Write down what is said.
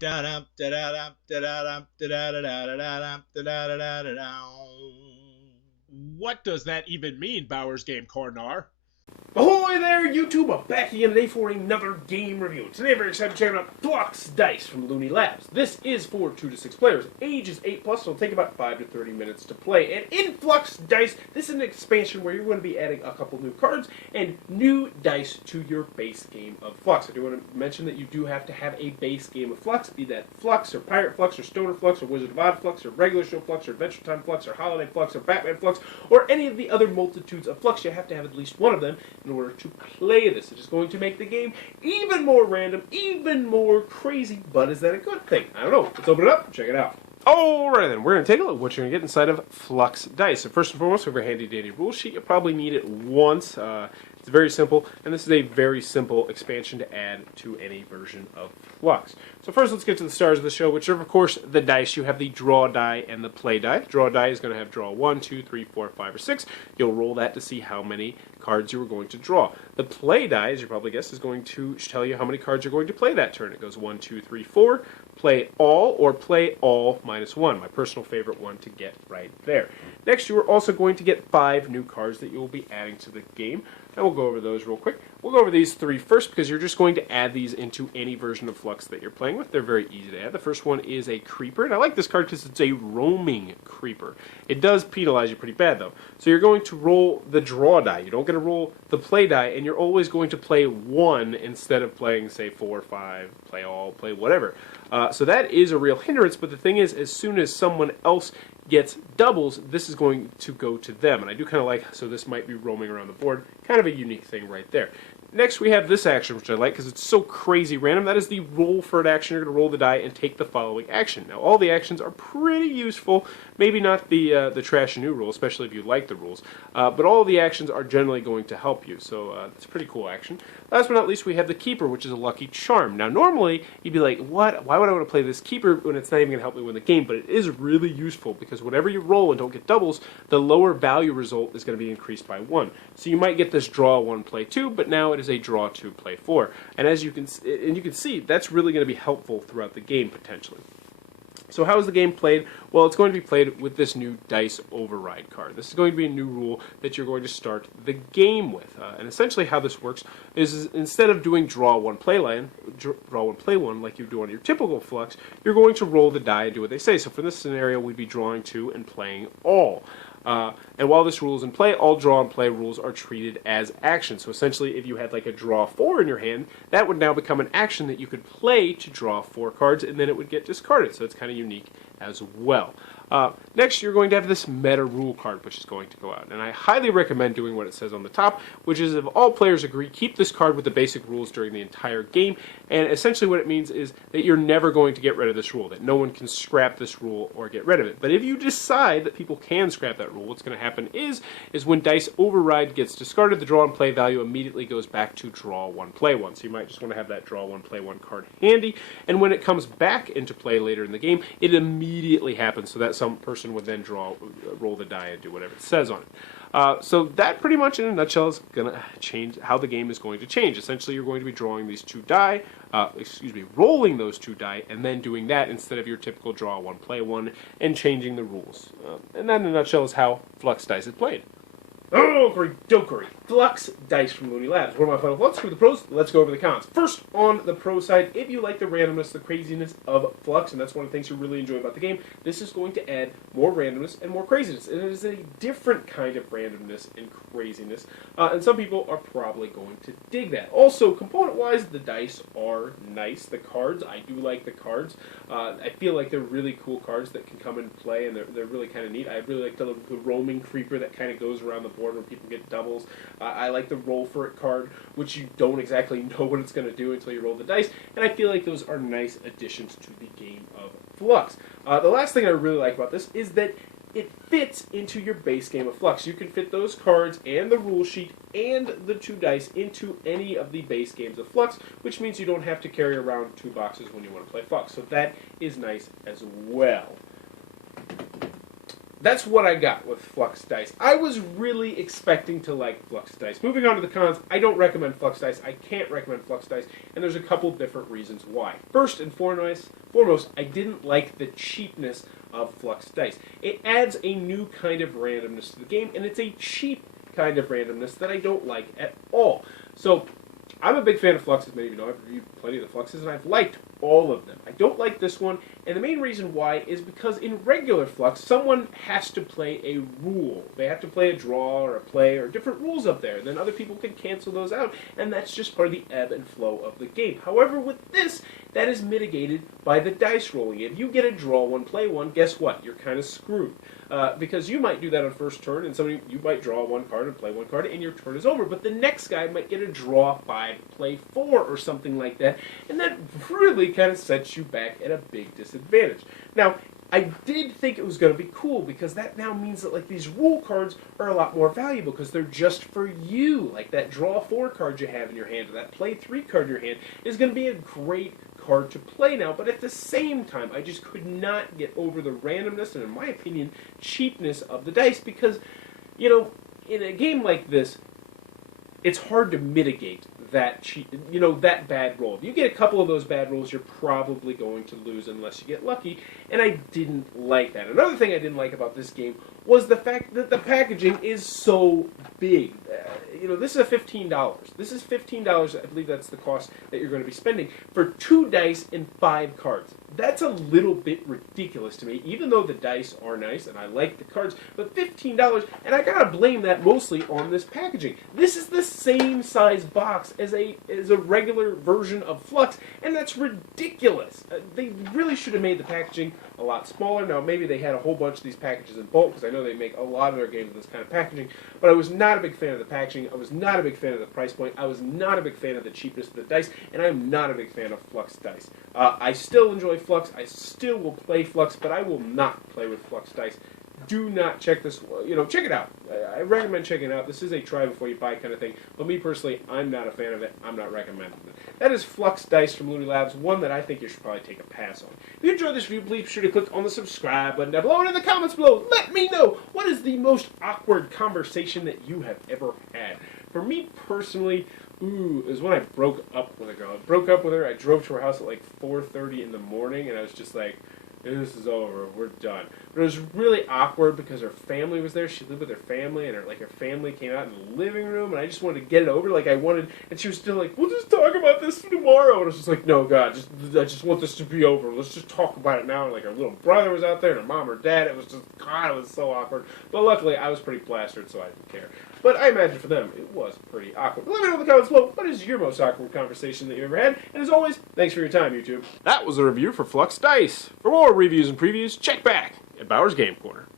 Da-dum, da-da-dum, da-da-dum, da-da-da-da-da-dum, da-da-da-da-da-dum. What does that even mean, Bowers Game Corner? Ahoy there, YouTube! I'm back again today for another game review. Today, I'm very excited to check out Fluxx Dice from Looney Labs. This is for 2 to 6 players. Age is 8 plus, so it'll take about 5 to 30 minutes to play. And in Fluxx Dice, this is an expansion where you're going to be adding a couple new cards and new dice to your base game of Fluxx. I do want to mention that you do have to have a base game of Fluxx, be that Fluxx or Pirate Fluxx or Stoner Fluxx or Wizard of Oz Fluxx or Regular Show Fluxx or Adventure Time Fluxx or Holiday Fluxx or Batman Fluxx or any of the other multitudes of Fluxx. You have to have at least one of them in order to play this. It is going to make the game even more random, even more crazy, but is that a good thing? I don't know. Let's open it up and check it out. Alright then, we're going to take a look at what you're going to get inside of Fluxx Dice. So first and foremost, we have a handy dandy rule sheet. You'll probably need it once. It's very simple, and this is a very simple expansion to add to any version of Fluxx. So first, let's get to the stars of the show, which are, of course, the dice. You have the draw die and the play die. Draw die is going to have draw 1, 2, 3, 4, 5, or 6. You'll roll that to see how many cards you are going to draw. The play die, as you probably guessed, is going to tell you how many cards you're going to play that turn. It goes 1, 2, 3, 4. Play all or play all -1. My personal favorite one to get right there. Next, you are also going to get 5 new cards that you will be adding to the game. And we'll go over those real quick. We'll go over these 3 first because you're just going to add these into any version of Fluxx that you're playing with. They're very easy to add. The first one is a Creeper, and I like this card because it's a roaming Creeper. It does penalize you pretty bad, though. So you're going to roll the draw die. You don't get to roll the play die, and you're always going to play 1 instead of playing, say, 4, 5, play all, play whatever. So that is a real hindrance, but the thing is, as soon as someone else gets doubles, this is going to go to them. And I do kind of like, so this might be roaming around the board, kind of a unique thing right there. Next, we have this action, which I like because it's so crazy random. That is the roll for an action. You're going to roll the die and take the following action. Now, all the actions are pretty useful. Maybe not the trash and new rule, especially if you like the rules. But all of the actions are generally going to help you. So it's a pretty cool action. Last but not least, we have the Keeper, which is a lucky charm. Now, normally, you'd be like, what? Why would I want to play this Keeper when it's not even going to help me win the game? But it is really useful because whenever you roll and don't get doubles, the lower value result is going to be increased by 1. So you might get this draw 1, play 2, but now it is a draw 2, play 4. And as you can see, that's really going to be helpful throughout the game potentially. So how is the game played? Well, it's going to be played with this new Dice Override card. This is going to be a new rule that you're going to start the game with. And essentially how this works is instead of doing draw 1, play 1 like you do on your typical Fluxx, you're going to roll the die and do what they say. So for this scenario, we'd be drawing 2 and playing all. And while this rule is in play, all draw and play rules are treated as actions. So essentially, if you had like a draw 4 in your hand, that would now become an action that you could play to draw 4 cards, and then it would get discarded. So it's kind of unique as well. Next, you're going to have this meta rule card, which is going to go out. And I highly recommend doing what it says on the top, which is if all players agree, keep this card with the basic rules during the entire game. And essentially what it means is that you're never going to get rid of this rule, that no one can scrap this rule or get rid of it. But if you decide that people can scrap that rule, what's going to happen is when Dice Override gets discarded, the draw and play value immediately goes back to draw 1, play 1. So you might just want to have that draw 1, play 1 card handy. And when it comes back into play later in the game, it immediately happens so that some person would then roll the die and do whatever it says on it. So that pretty much in a nutshell is going to change how the game is going to change. Essentially, you're going to be drawing these 2 die, rolling those 2 die, and then doing that instead of your typical draw 1, play 1, and changing the rules. And that in a nutshell is how Fluxx Dice is played. Oh, great dokery. Fluxx Dice from Looney Labs. One of my final thoughts for the pros. Let's go over the cons. First, on the pro side, if you like the randomness, the craziness of Fluxx, and that's one of the things you really enjoy about the game, this is going to add more randomness and more craziness. And it is a different kind of randomness and craziness, and some people are probably going to dig that. Also, component-wise, the dice are nice. The cards, I do like the cards. I feel like they're really cool cards that can come and play, and they're really kind of neat. I really like the roaming creeper that kind of goes around the board when people get doubles. I like the roll for it card, which you don't exactly know what it's going to do until you roll the dice, and I feel like those are nice additions to the game of Fluxx. The last thing I really like about this is that it fits into your base game of Fluxx. You can fit those cards and the rule sheet and the 2 dice into any of the base games of Fluxx, which means you don't have to carry around 2 boxes when you want to play Fluxx. So that is nice as well. that's what I got with Fluxx Dice. I was really expecting to like Fluxx Dice. Moving on to the cons, I don't recommend Fluxx Dice. I can't recommend Fluxx Dice, and there's a couple different reasons why. First and foremost, I didn't like the cheapness of Fluxx Dice. It adds a new kind of randomness to the game, and it's a cheap kind of randomness that I don't like at all. So, I'm a big fan of Fluxxes. Many of you know I've reviewed plenty of the Fluxxes, and I've liked all of them. I don't like this one, and the main reason why is because in regular Fluxx, someone has to play a rule. They have to play a draw or a play or different rules up there. Then other people can cancel those out, and that's just part of the ebb and flow of the game. However, with this, that is mitigated by the dice rolling. If you get a draw one, play one, guess what? You're kind of screwed. Because you might do that on first turn, and you might draw one card and play one card, and your turn is over. But the next guy might get a draw 5, play 4, or something like that, and that really kind of sets you back at a big disadvantage. Now, I did think it was going to be cool, because that now means that like these rule cards are a lot more valuable, because they're just for you. Like that draw 4 card you have in your hand, or that play 3 card in your hand, is going to be a great card to play now, but at the same time, I just could not get over the randomness and, in my opinion, cheapness of the dice, because, you know, in a game like this, it's hard to mitigate that that bad roll. If you get a couple of those bad rolls, you're probably going to lose unless you get lucky, and I didn't like that. Another thing I didn't like about this game was the fact that the packaging is so big. This is $15. This is $15, I believe that's the cost that you're going to be spending, for 2 dice and 5 cards. That's a little bit ridiculous to me, even though the dice are nice and I like the cards, but $15, and I gotta blame that mostly on this packaging. This is the same size box as a regular version of Fluxx, and that's ridiculous. They really should have made the packaging a lot smaller. Now, maybe they had a whole bunch of these packages in bulk, because I know they make a lot of their games with this kind of packaging, but I was not a big fan of the packaging. I was not a big fan of the price point. I was not a big fan of the cheapness of the dice, and I'm not a big fan of Fluxx Dice. I still enjoy Fluxx. I still will play Fluxx, but I will not play with Fluxx Dice. Do not check this, check it out. I recommend checking it out. This is a try before you buy kind of thing, but me personally, I'm not a fan of it. I'm not recommending it. That is Fluxx Dice from Looney Labs, one that I think you should probably take a pass on. If you enjoyed this review, please be sure to click on the subscribe button down below, and in the comments below, let me know what is the most awkward conversation that you have ever had. For me personally, it was when I broke up with a girl. I broke up with her. I drove to her house at like 4:30 in the morning, and I was just like, this is over, we're done. But it was really awkward because her family was there. She lived with her family, and her family came out in the living room, and I just wanted to get it over. And she was still like, we'll just talk about this tomorrow. And I was just like, no, God, I just want this to be over. Let's just talk about it now. And like her little brother was out there, and her mom or dad. It was just, God, it was so awkward. But luckily, I was pretty plastered, so I didn't care. But I imagine for them, it was pretty awkward. Let me know in the comments below, what is your most awkward conversation that you ever had? And as always, thanks for your time, YouTube. That was a review for Fluxx Dice. For more reviews and previews, check back at Bauer's Game Corner.